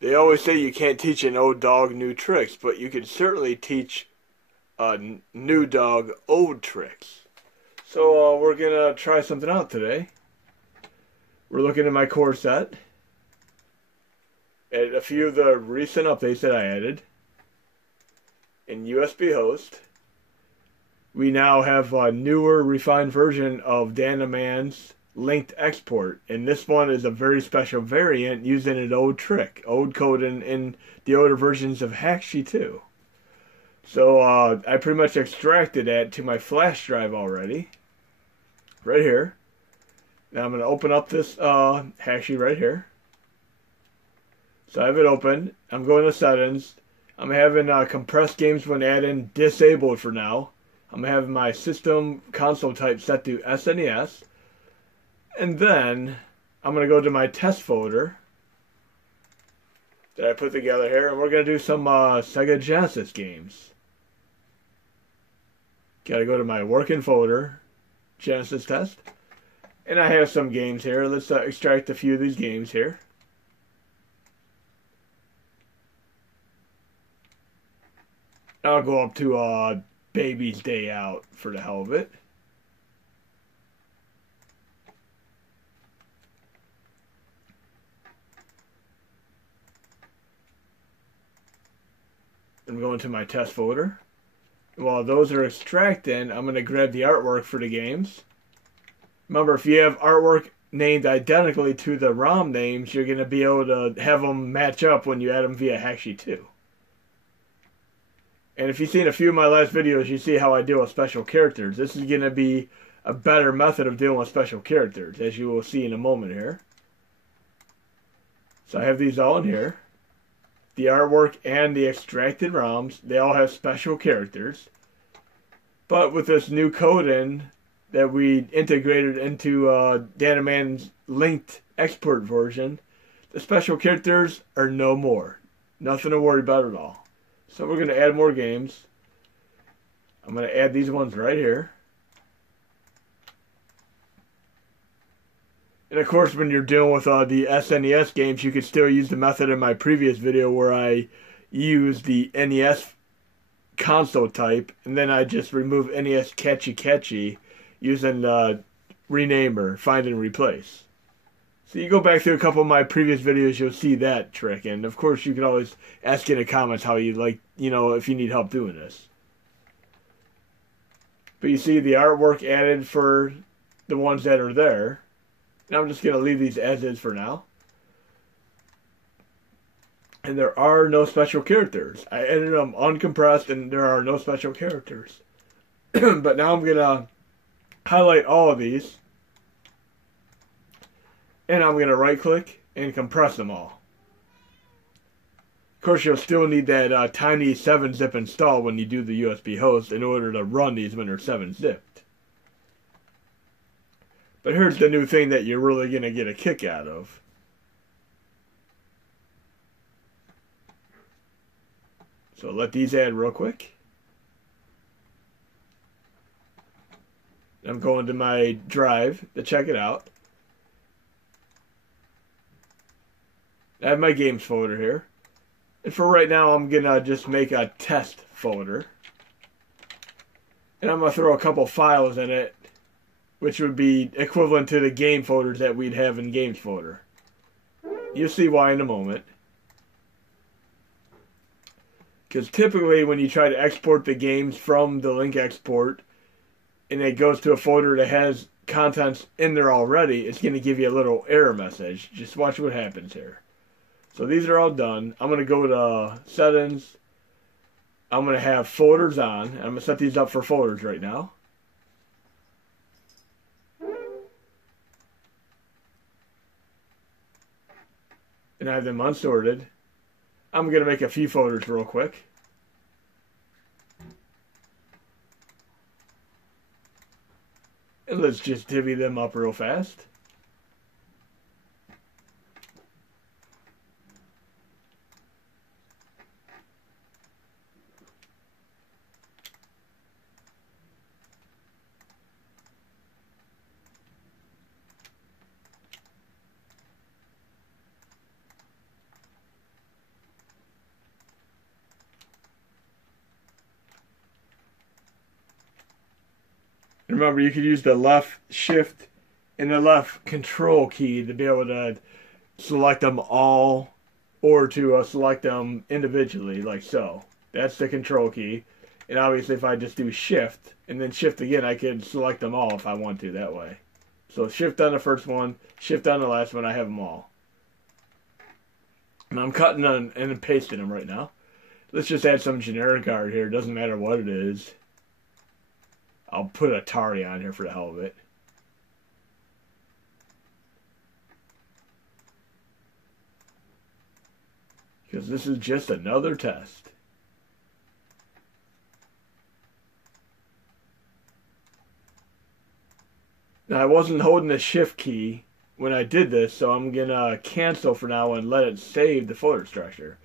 They always say you can't teach an old dog new tricks, but you can certainly teach a new dog old tricks. So we're gonna try something out today. We're looking at my core set and a few of the recent updates that I added in USB host. We now have a newer, refined version of Danaman's linked export, and this one is a very special variant using an old trick, old code in the older versions of Hackshi 2. So I pretty much extracted that to my flash drive already, right here. Now I'm going to open up this Hackshi right here. So I have it open. I'm going to settings. I'm having compressed games when add-in disabled for now. I'm having my system console type set to SNES. And then I'm going to go to my test folder that I put together here, and we're going to do some Sega Genesis games. Got to go to my working folder, Genesis test. And I have some games here. Let's extract a few of these games here. I'll go up to Baby's Day Out for the hell of it. I'm going to my test folder. While those are extracting, I'm going to grab the artwork for the games. Remember, if you have artwork named identically to the ROM names, you're going to be able to have them match up when you add them via Hackshi 2. And if you've seen a few of my last videos, you see how I deal with special characters. This is going to be a better method of dealing with special characters, as you will see in a moment here. So I have these all in here. The artwork and the extracted ROMs, they all have special characters. But with this new code that we integrated into Danaman's linked export version, the special characters are no more. Nothing to worry about at all. So we're going to add more games. I'm going to add these ones right here. And of course, when you're dealing with the SNES games, you could still use the method in my previous video where I use the NES console type, and then I just remove NES catchy using renamer, find and replace. So you go back through a couple of my previous videos, you'll see that trick. And of course, you can always ask in the comments how you like, if you need help doing this. But you see the artwork added for the ones that are there. And I'm just going to leave these as is for now. And there are no special characters. I edited them uncompressed and there are no special characters. But now I'm going to highlight all of these. And I'm going to right click and compress them all. Of course, you'll still need that tiny 7-zip install when you do the USB host in order to run these when they're 7-zipped. But here's the new thing that you're really going to get a kick out of. So let these add real quick. I'm going to my drive to check it out. I have my games folder here. And for right now, I'm going to just make a test folder. And I'm going to throw a couple files in it, which would be equivalent to the game folders that we'd have in games folder. You'll see why in a moment. Because typically when you try to export the games from the link export, and it goes to a folder that has contents in there already, it's going to give you a little error message. Just watch what happens here. So these are all done. I'm going to go to settings. I'm going to have folders on. I'm going to set these up for folders right now. And I have them unsorted. I'm going to make a few folders real quick. And let's just divvy them up real fast. And remember, you could use the left shift and the left control key to be able to select them all or to select them individually, like so. That's the control key. And obviously, if I just do shift and then shift again, I can select them all if I want to that way. So shift on the first one, shift on the last one, I have them all. And I'm cutting on and pasting them right now. Let's just add some generic art here. It doesn't matter what it is. I'll put Atari on here for the hell of it. Because this is just another test. Now, I wasn't holding the shift key when I did this, so I'm going to cancel for now and let it save the folder structure.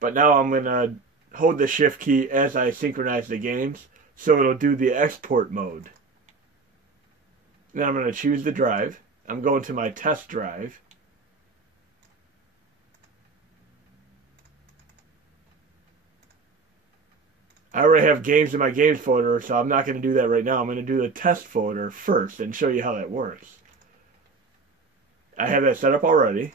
But now I'm going to hold the shift key as I synchronize the games, so it'll do the export mode. Then I'm going to choose the drive. I'm going to my test drive. I already have games in my games folder, so I'm not going to do that right now. I'm going to do the test folder first and show you how that works. I have that set up already.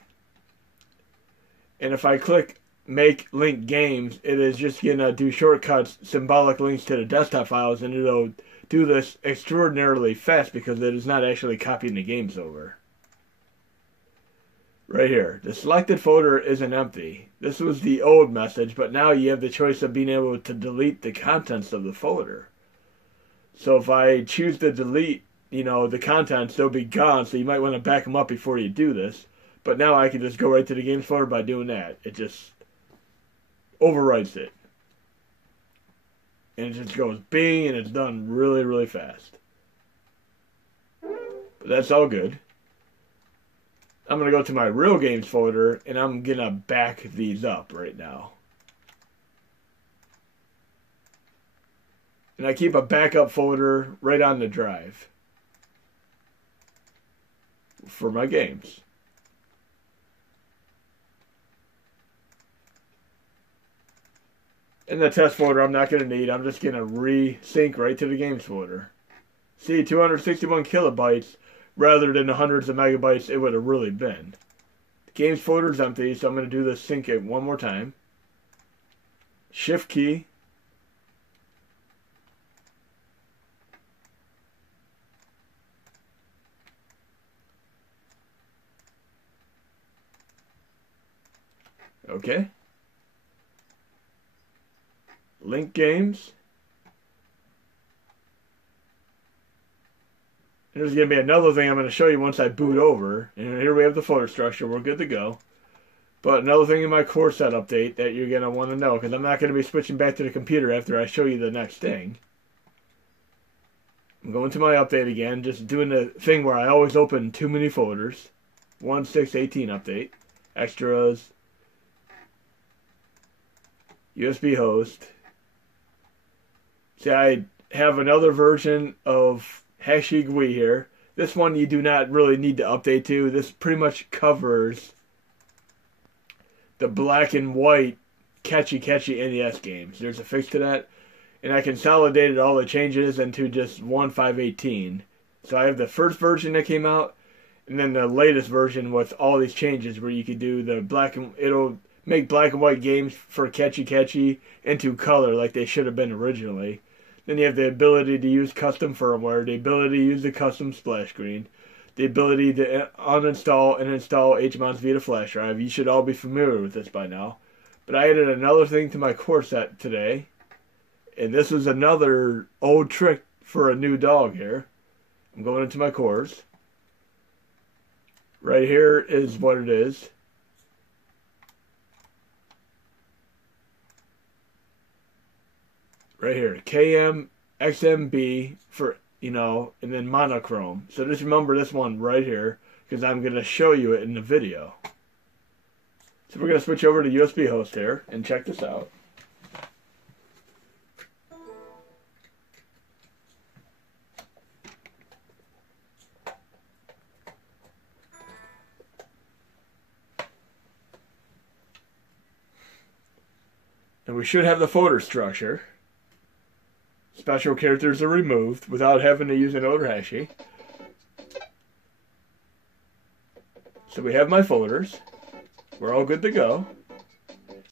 And if I click Make Link Games, it is just going to do shortcuts, symbolic links to the desktop files, and it'll do this extraordinarily fast because it is not actually copying the games over. Right here, the selected folder isn't empty. This was the old message, but now you have the choice of being able to delete the contents of the folder. So if I choose to delete, the contents, they'll be gone, so you might want to back them up before you do this. But now I can just go right to the games folder by doing that. It just overwrites it. And it just goes bing, and it's done really, really fast. But that's all good. I'm going to go to my real games folder, and I'm going to back these up right now. And I keep a backup folder right on the drive for my games. In the test folder, I'm not going to need. I'm just going to resync right to the games folder. See, 261 kilobytes rather than the hundreds of megabytes it would have really been. The games folder is empty, so I'm going to do this sync it one more time. Shift key. Okay. Link games. And there's going to be another thing I'm going to show you once I boot over. And here we have the folder structure. We're good to go. But another thing in my core set update that you're going to want to know, because I'm not going to be switching back to the computer after I show you the next thing. I'm going to my update again, just doing the thing where I always open too many folders. 1.6.18 update. Extras. USB host. See, I have another version of Hashi GUI here. This one you do not really need to update to. This pretty much covers the black and white catchy NES games. There's a fix to that. And I consolidated all the changes into just 1.5.18. So I have the first version that came out, and then the latest version with all these changes where you could do the black and it'll make black and white games for catchy into color like they should have been originally. Then you have the ability to use custom firmware, the ability to use the custom splash screen, the ability to uninstall and install HMOS via flash drive. You should all be familiar with this by now. But I added another thing to my core set today. And this is another old trick for a new dog here. I'm going into my cores. Right here is what it is. Right here, KM, XMB for, and then monochrome. So just remember this one right here, because I'm going to show you it in the video. So we're going to switch over to USB host here, and check this out. And we should have the folder structure. Special characters are removed without having to use an Odohashi. So we have my folders. We're all good to go.